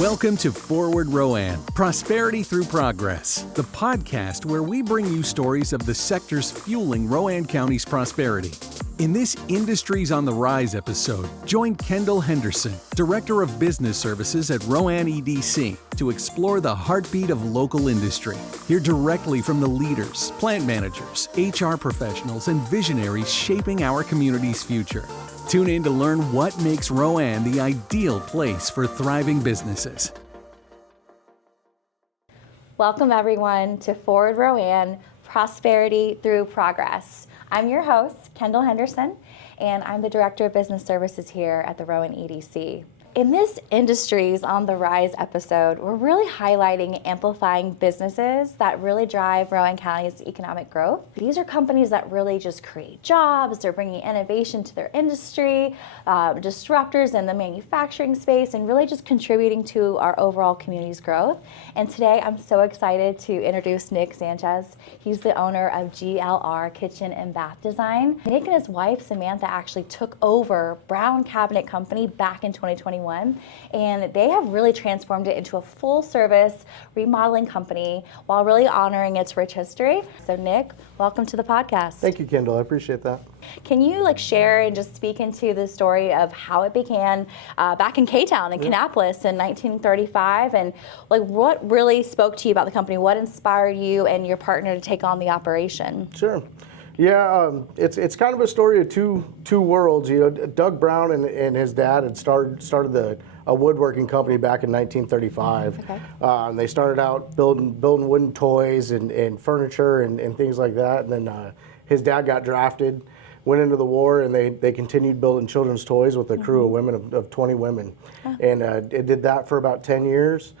Welcome to Forward Rowan, Prosperity Through Progress, the podcast where we bring you stories of the sectors fueling Rowan County's prosperity. In this Industries on the Rise episode, join Kendall Henderson, Director of Business Services at Rowan EDC, to explore the heartbeat of local industry. Hear directly from the leaders, plant managers, HR professionals, and visionaries shaping our community's future. Tune in to learn what makes Rowan the ideal place for thriving businesses. Welcome everyone to Forward Rowan, Prosperity Through Progress. I'm your host, Kendall Henderson, and I'm the Director of Business Services here at the Rowan EDC. In this Industries on the Rise episode, we're really highlighting and amplifying businesses that really drive Rowan County's economic growth. These are companies that really just create jobs, they're bringing innovation to their industry, disruptors in the manufacturing space, and really just contributing to our overall community's growth. And today I'm so excited to introduce Nick Sanchez. He's the owner of GLR Kitchen and Bath Design. Nick and his wife Samantha actually took over Brown Cabinet Company back in 2021. And they have really transformed it into a full-service remodeling company while really honoring its rich history. So Nick, welcome to the podcast. Thank you, Kendall. I appreciate that. Can you share and just speak into the story of how it began back in K-Town in Kannapolis in 1935, and what really spoke to you about the company? What inspired you and your partner to take on the operation? Sure. Yeah, it's kind of a story of two worlds. You know, Doug Brown and his dad had started a woodworking company back in 1935. Okay. They started out building wooden toys and furniture and things like that. And then his dad got drafted, went into the war, and they continued building children's toys with a crew of women of 20 women, and it did that for about 10 years.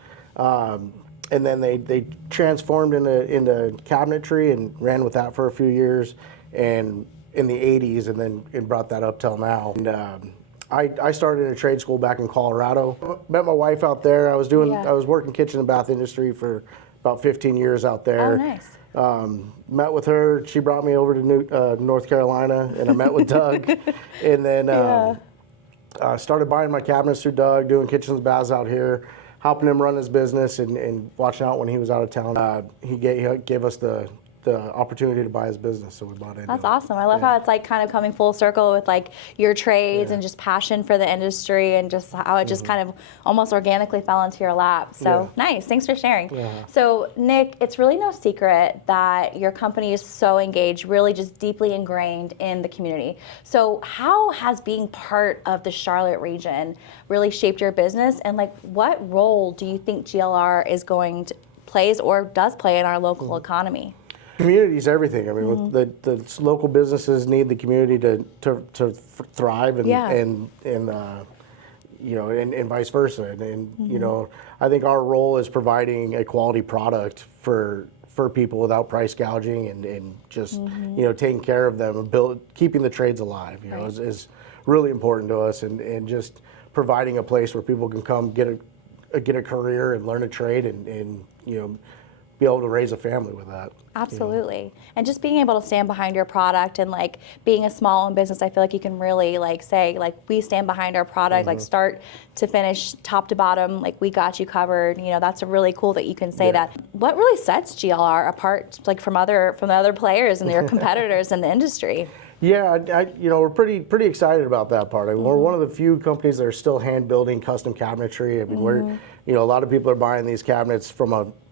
And then they transformed into cabinetry and ran with that for a few years, and in the 80s, and then it brought that up till now. And I started in a trade school back in Colorado. Met my wife out there. I was working kitchen and bath industry for about 15 years out there. Oh, nice. Met with her. She brought me over to North Carolina, and I met with Doug. And then started buying my cabinets through Doug, doing kitchens and baths out here, helping him run his business and watching out when he was out of town. He gave us the opportunity to buy his business, so we bought it. That's awesome. I love how it's kind of coming full circle with your trades and just passion for the industry, and just how it just kind of almost organically fell into your lap. So nice. Thanks for sharing. Yeah. So Nick, it's really no secret that your company is so engaged, really just deeply ingrained in the community. So how has being part of the Charlotte region really shaped your business, and what role do you think GLR is going to plays or does play in our local economy? Community is everything. I mean, the local businesses need the community to thrive, and vice versa. And you know, I think our role is providing a quality product for people without price gouging, and just taking care of them and keeping the trades alive. You know, is really important to us, and just providing a place where people can come get a career and learn a trade, and be able to raise a family with that. Absolutely. And just being able to stand behind your product, and being a small-owned business, I feel like you can really say we stand behind our product, start to finish, top to bottom, we got you covered. That's really cool that you can say that. What really sets GLR apart from the other players and their competitors in the industry? Yeah, we're pretty excited about that part. I mean, we're one of the few companies that are still hand building custom cabinetry. I mean, we're a lot of people are buying these cabinets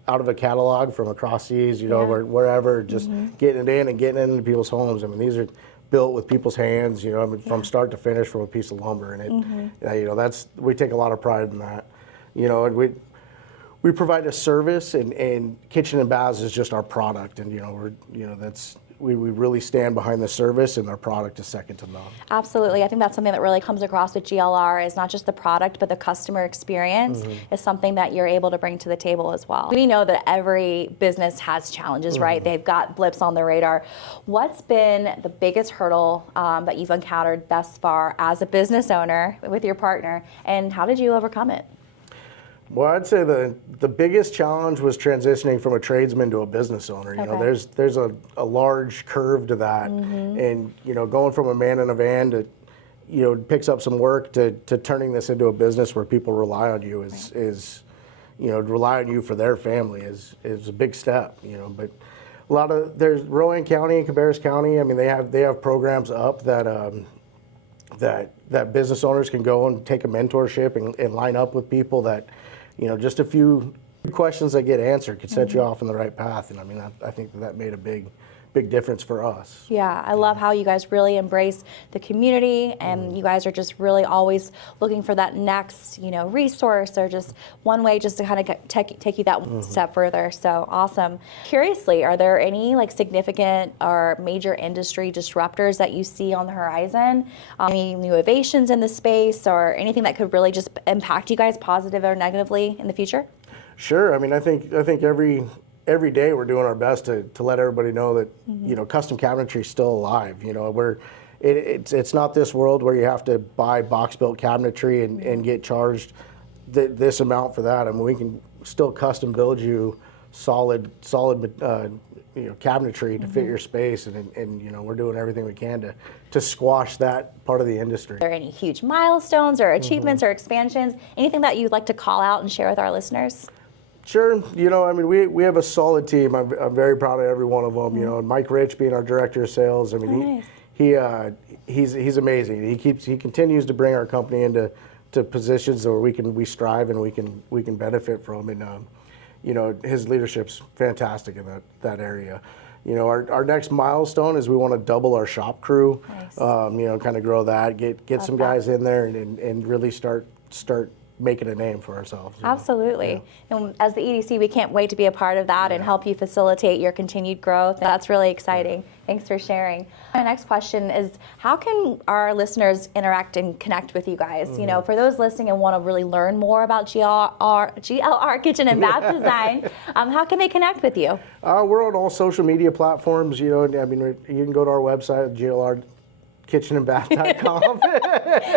out of a catalog from across seas, wherever, just getting it in and getting it into people's homes. I mean, these are built with people's hands, from start to finish from a piece of lumber, and we take a lot of pride in that. And we provide a service, and kitchen and baths is just our product, and we really stand behind the service, and our product is second to none. Absolutely. I think that's something that really comes across with GLR, is not just the product, but the customer experience is something that you're able to bring to the table as well. We know that every business has challenges, right? They've got blips on the radar. What's been the biggest hurdle that you've encountered thus far as a business owner with your partner, and how did you overcome it? Well, I'd say the biggest challenge was transitioning from a tradesman to a business owner. You know, there's a large curve to that, and going from a man in a van to picks up some work to turning this into a business where people rely on you is rely on you for their family is a big step, but there's Rowan County and Kannapolis County. I mean, they have programs up that business owners can go and take a mentorship and line up with people that, just a few questions that get answered could set you off on the right path. And I mean, I think that made a big difference for us. Yeah, I love how you guys really embrace the community, and you guys are just really always looking for that next, resource, or just one way just to kind of take you that one step further. So awesome. Curiously, are there any significant or major industry disruptors that you see on the horizon? Any new innovations in the space, or anything that could really just impact you guys positive or negatively in the future? Sure. I mean, I think every day we're doing our best to let everybody know that custom cabinetry is still alive. It's not this world where you have to buy box built cabinetry and get charged this amount for that. I mean, we can still custom build you solid cabinetry to fit your space, and we're doing everything we can to squash that part of the industry. Are there any huge milestones or achievements or expansions? Anything that you'd like to call out and share with our listeners? Sure. I mean, we have a solid team. I'm very proud of every one of them. And Mike Rich being our director of sales. I mean, he's amazing. He continues to bring our company into positions where we strive and we can benefit from. And his leadership's fantastic in that area. Our next milestone is we want to double our shop crew. Nice. Kind of grow that, get some guys in there and really start making a name for ourselves. Absolutely. Yeah. And as the EDC, we can't wait to be a part of that and help you facilitate your continued growth. That's really exciting. Thanks for sharing. My next question is, how can our listeners interact and connect with you guys? For those listening and want to really learn more about GLR Kitchen and Bath Design, how can they connect with you? We're on all social media platforms. I mean, you can go to our website, glrkitchenandbath.com.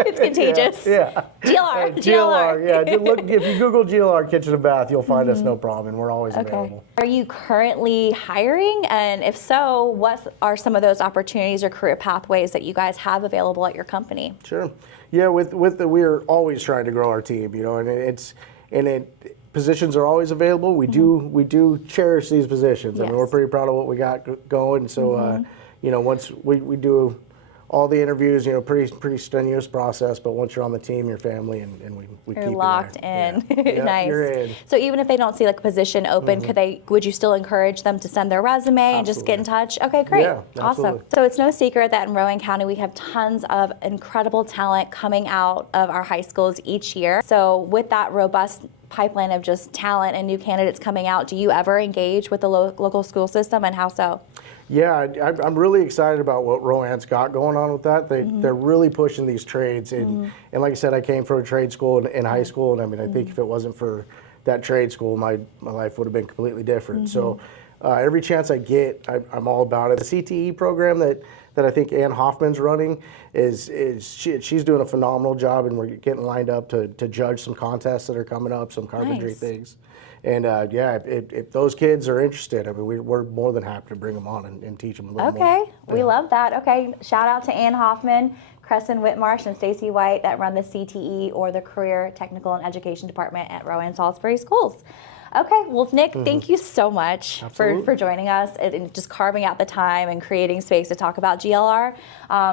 It's contagious. Yeah. GLR. Yeah. Look, if you Google GLR Kitchen and Bath, you'll find us, no problem, and we're always available. Are you currently hiring? And if so, what are some of those opportunities or career pathways that you guys have available at your company? Sure. Yeah, we're always trying to grow our team, and positions are always available. We do cherish these positions. Yes. I mean, we're pretty proud of what we got going. So, once we do all the interviews, pretty strenuous process, but once you're on the team, your family, and we you're keep locked you there. in. Yeah. Nice. You're in. So even if they don't see a position open, would you still encourage them to send their resume and just get in touch? Okay, great. Yeah, awesome. absolutely. So it's no secret that in Rowan County we have tons of incredible talent coming out of our high schools each year. So with that robust pipeline of just talent and new candidates coming out, do you ever engage with the local school system, and how so? Yeah, I'm really excited about what Rowan's got going on with that. They're really pushing these trades, and like I said, I came from a trade school in high school, and I mean, I think if it wasn't for that trade school, my life would have been completely different. So every chance I get, I'm all about it. The CTE program that I think Ann Hoffman's running she's doing a phenomenal job, and we're getting lined up to judge some contests that are coming up, some carpentry things. And if those kids are interested, I mean, we're more than happy to bring them on and teach them a little more. Okay, we love that. Okay, shout out to Ann Hoffman, Crescent Whitmarsh, and Stacy White that run the CTE or the Career Technical and Education Department at Rowan Salisbury Schools. Okay, well, Nick, thank you so much for joining us and just carving out the time and creating space to talk about GLR.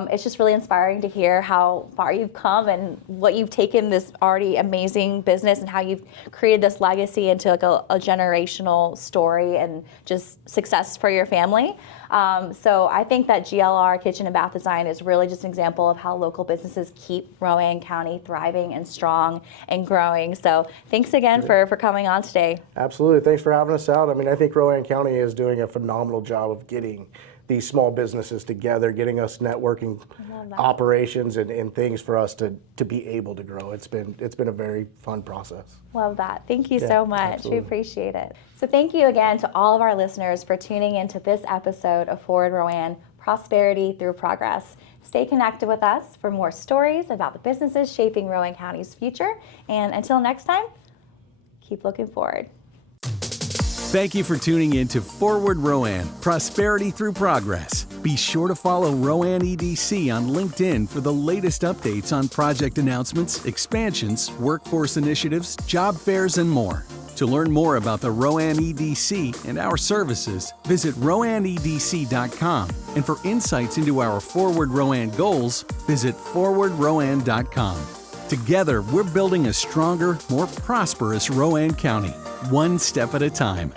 It's just really inspiring to hear how far you've come and what you've taken this already amazing business and how you've created this legacy into a generational story and just success for your family. So I think that GLR Kitchen and Bath Design is really just an example of how local businesses keep Rowan County thriving and strong and growing. So thanks again for coming on today. Absolutely. Thanks for having us out. I mean, I think Rowan County is doing a phenomenal job of getting these small businesses together, getting us networking operations and things for us to be able to grow. It's been a very fun process. Love that. Thank you so much. Absolutely. We appreciate it. So thank you again to all of our listeners for tuning into this episode of Forward Rowan, Prosperity Through Progress. Stay connected with us for more stories about the businesses shaping Rowan County's future. And until next time, keep looking forward. Thank you for tuning in to Forward Rowan, Prosperity Through Progress. Be sure to follow Rowan EDC on LinkedIn for the latest updates on project announcements, expansions, workforce initiatives, job fairs, and more. To learn more about the Rowan EDC and our services, visit rowanedc.com. And for insights into our Forward Rowan goals, visit forwardrowan.com. Together, we're building a stronger, more prosperous Rowan County, one step at a time.